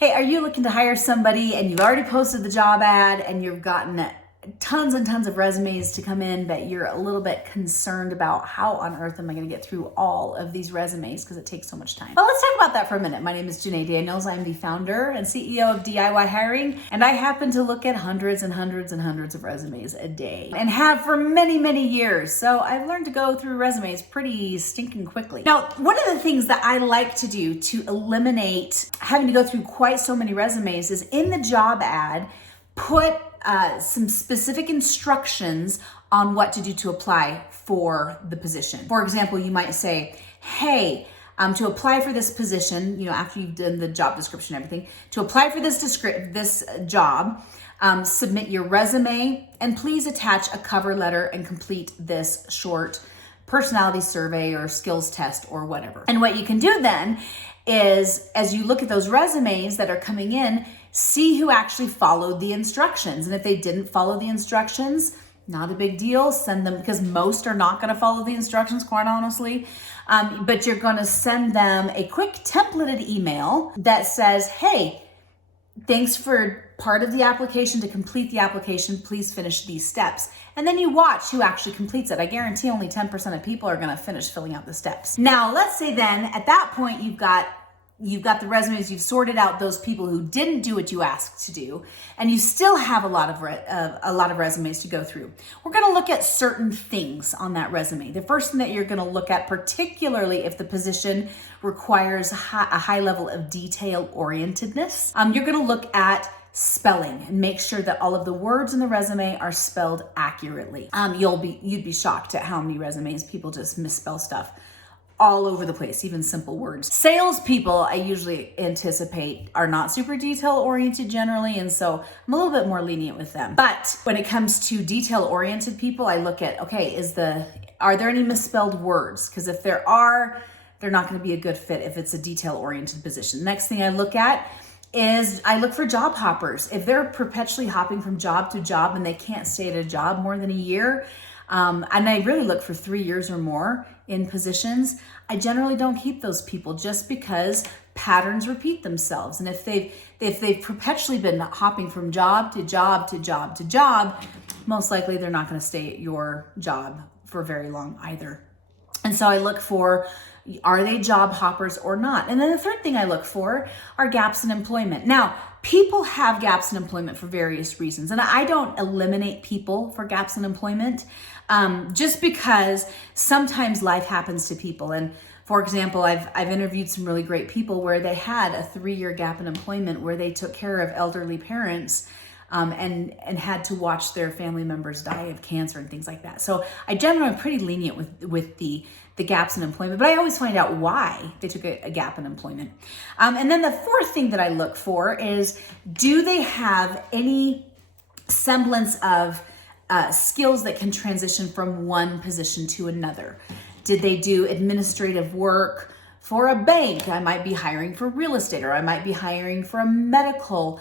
Hey, are you looking to hire somebody and you've already posted the job ad and you've gotten tons and tons of resumes to come in, but you're a little bit concerned about how on earth am I going to get through all of these resumes because it takes so much time? Well, let's talk about that for a minute. My name is Janae Daniels. I'm the founder and CEO of DIY Hiring, and I happen to look at hundreds and hundreds and hundreds of resumes a day and have for many, many years. So I've learned to go through resumes pretty stinking quickly. Now, one of the things that I like to do to eliminate having to go through quite so many resumes is in the job ad, put some specific instructions on what to do to apply for the position. For example, you might say, hey, to apply for this position, after you've done the job description and everything, to apply for this job, submit your resume and please attach a cover letter and complete this short personality survey or skills test or whatever. And what you can do then is, as you look at those resumes that are coming in, see who actually followed the instructions. And if they didn't follow the instructions, not a big deal. Send them, because most are not going to follow the instructions, quite honestly. But you're going to send them a quick templated email that says, hey, thanks for part of the application. To complete the application, please finish these steps. And then you watch who actually completes it. I guarantee only 10% of people are going to finish filling out the steps. Now, let's say then at that point, you've got the resumes, you've sorted out those people who didn't do what you asked to do, and you still have a lot of resumes to go through. We're going to look at certain things on that resume. The first thing that you're going to look at, particularly if the position requires a high level of detail orientedness, you're going to look at spelling and make sure that all of the words in the resume are spelled accurately. You'd be shocked at how many resumes people just misspell stuff all over the place, even simple words. Salespeople, I usually anticipate, are not super detail oriented generally, and so I'm a little bit more lenient with them. But when it comes to detail oriented people, I look at, okay, are there any misspelled words? Because if there are, they're not going to be a good fit if it's a detail oriented position. Next thing I look at is I look for job hoppers. If they're perpetually hopping from job to job and they can't stay at a job more than a year, and I really look for 3 years or more in positions, I generally don't keep those people just because patterns repeat themselves. And if they've perpetually been hopping from job to job to job to job, most likely they're not going to stay at your job for very long either. And so I look for, are they job hoppers or not? And then the third thing I look for are gaps in employment. Now, people have gaps in employment for various reasons, and I don't eliminate people for gaps in employment, just because sometimes life happens to people. And for example, I've interviewed some really great people where they had a 3-year gap in employment where they took care of elderly parents, and had to watch their family members die of cancer and things like that. So I generally am pretty lenient with the gaps in employment, but I always find out why they took a gap in employment. And then the fourth thing that I look for is, do they have any semblance of skills that can transition from one position to another? Did they do administrative work for a bank? I might be hiring for real estate, or I might be hiring for a medical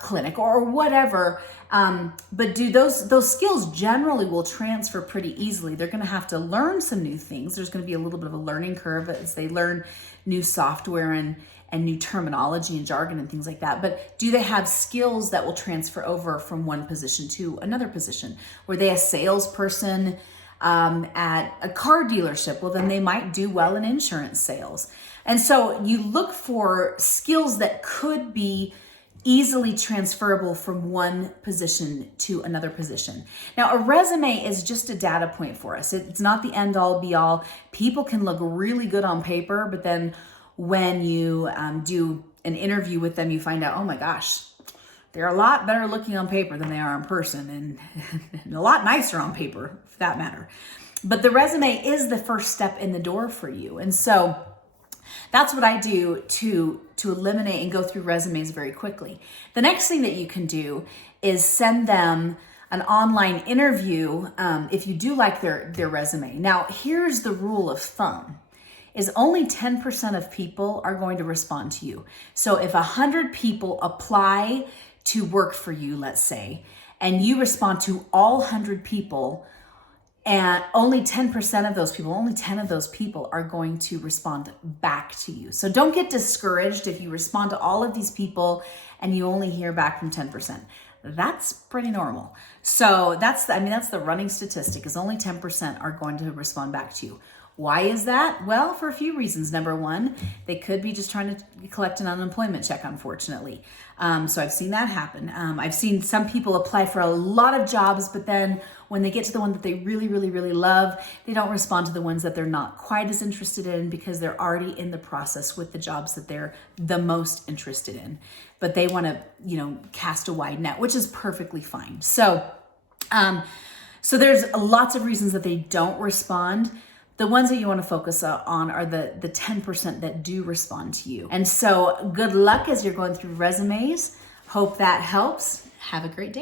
clinic or whatever. But do those skills generally will transfer pretty easily. They're going to have to learn some new things. There's going to be a little bit of a learning curve as they learn new software and new terminology and jargon and things like that. But do they have skills that will transfer over from one position to another position? Were they a salesperson at a car dealership? Well, then they might do well in insurance sales. And so you look for skills that could be easily transferable from one position to another position. Now, a resume is just a data point for us. It's not the end all be all. People can look really good on paper, but then when you do an interview with them, you find out, oh my gosh, they're a lot better looking on paper than they are in person, and a lot nicer on paper for that matter. But the resume is the first step in the door for you. And so that's what I do to eliminate and go through resumes very quickly. The next thing that you can do is send them an online interview if you do like their resume. Now, here's the rule of thumb, is only 10% of people are going to respond to you. So if 100 people apply to work for you, let's say, and you respond to all 100 people, And only 10% of those people, only 10 of those people are going to respond back to you. So don't get discouraged if you respond to all of these people and you only hear back from 10%. That's pretty normal. So that's the running statistic, is only 10% are going to respond back to you. Why is that? Well, for a few reasons. Number one, they could be just trying to collect an unemployment check, unfortunately. So I've seen that happen. I've seen some people apply for a lot of jobs, but then when they get to the one that they really, really, really love, they don't respond to the ones that they're not quite as interested in because they're already in the process with the jobs that they're the most interested in. But they want to, cast a wide net, which is perfectly fine. So there's lots of reasons that they don't respond. The ones that you want to focus on are the 10% that do respond to you. And so good luck as you're going through resumes. Hope that helps. Have a great day.